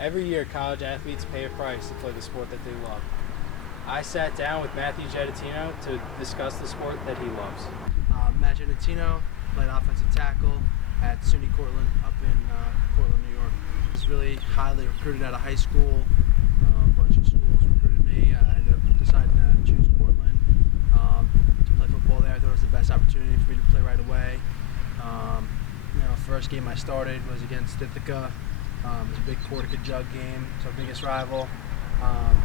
Every year, college athletes pay a price to play the sport that they love. I sat down with Matthew Gettitino to discuss the sport that he loves. Matt Gettitino, played offensive tackle at SUNY Cortland up in Cortland, New York. I was really highly recruited out of high school. A bunch of schools recruited me. I ended up deciding to choose Cortland to play football there. I thought it was the best opportunity for me to play right away. First game I started was against Ithaca. It was a big Cortica Jug game. It's our biggest rival.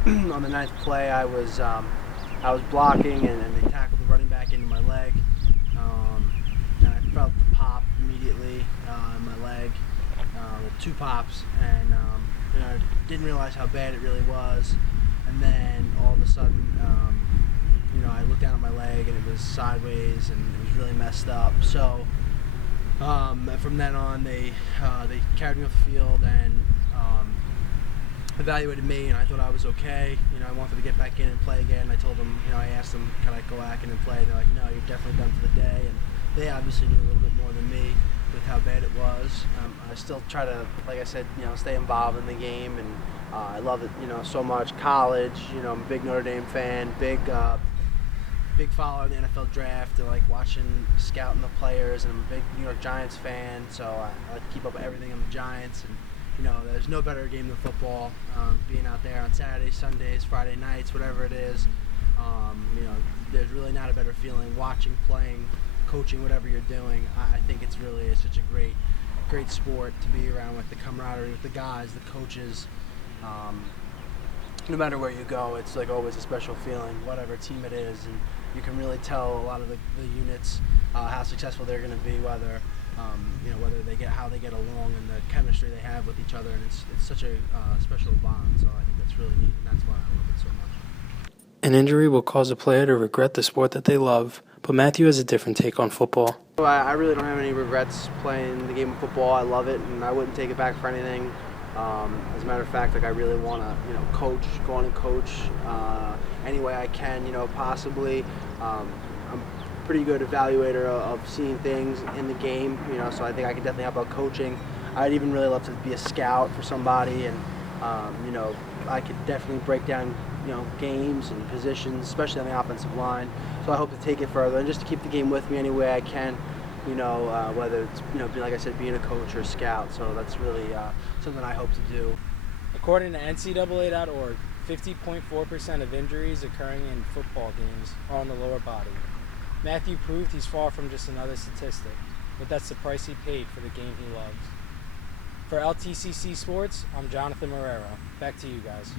On the ninth play, I was blocking, and they tackled the running back into my leg. And I felt the pop immediately in my leg, two pops, and I didn't realize how bad it really was. And then all of a sudden, I looked down at my leg, and it was sideways, and it was really messed up. So from then on, they carried me off the field and evaluated me, and I thought I was okay. I wanted to get back in and play again. I told them, I asked them, can I go back in and play? And they're like, no, you're definitely done for the day. And they obviously knew a little bit more than me with how bad it was. I still try to, like I said, stay involved in the game, and I love it, so much. College, I'm a big Notre Dame fan, big follower of the NFL draft. I like watching, scouting the players, and I'm a big New York Giants fan, so I like to keep up with everything on the Giants. And there's no better game than football. Being out there on Saturdays, Sundays, Friday nights, whatever it is. There's really not a better feeling watching, playing, coaching, whatever you're doing. I think it's such a great sport to be around with the camaraderie with the guys, the coaches. No matter where you go, it's like always a special feeling, whatever team it is, and you can really tell a lot of the units how successful they're going to be, whether how they get along and the chemistry they have with each other, and it's such a special bond. So I think that's really neat, and that's why I love it so much. An injury will cause a player to regret the sport that they love, but Matthew has a different take on football. I really don't have any regrets playing the game of football. I love it, and I wouldn't take it back for anything. As a matter of fact, I really want to, go on and coach any way I can, possibly. I'm a pretty good evaluator of seeing things in the game, so I think I can definitely help out coaching. I'd even really love to be a scout for somebody, and, I could definitely break down, games and positions, especially on the offensive line. So I hope to take it further and just to keep the game with me any way I can. Whether it's, like I said, being a coach or a scout. So that's really something I hope to do. According to NCAA.org, 50.4% of injuries occurring in football games are on the lower body. Matthew proved he's far from just another statistic, but that's the price he paid for the game he loves. For LTCC Sports, I'm Jonathan Marrero. Back to you guys.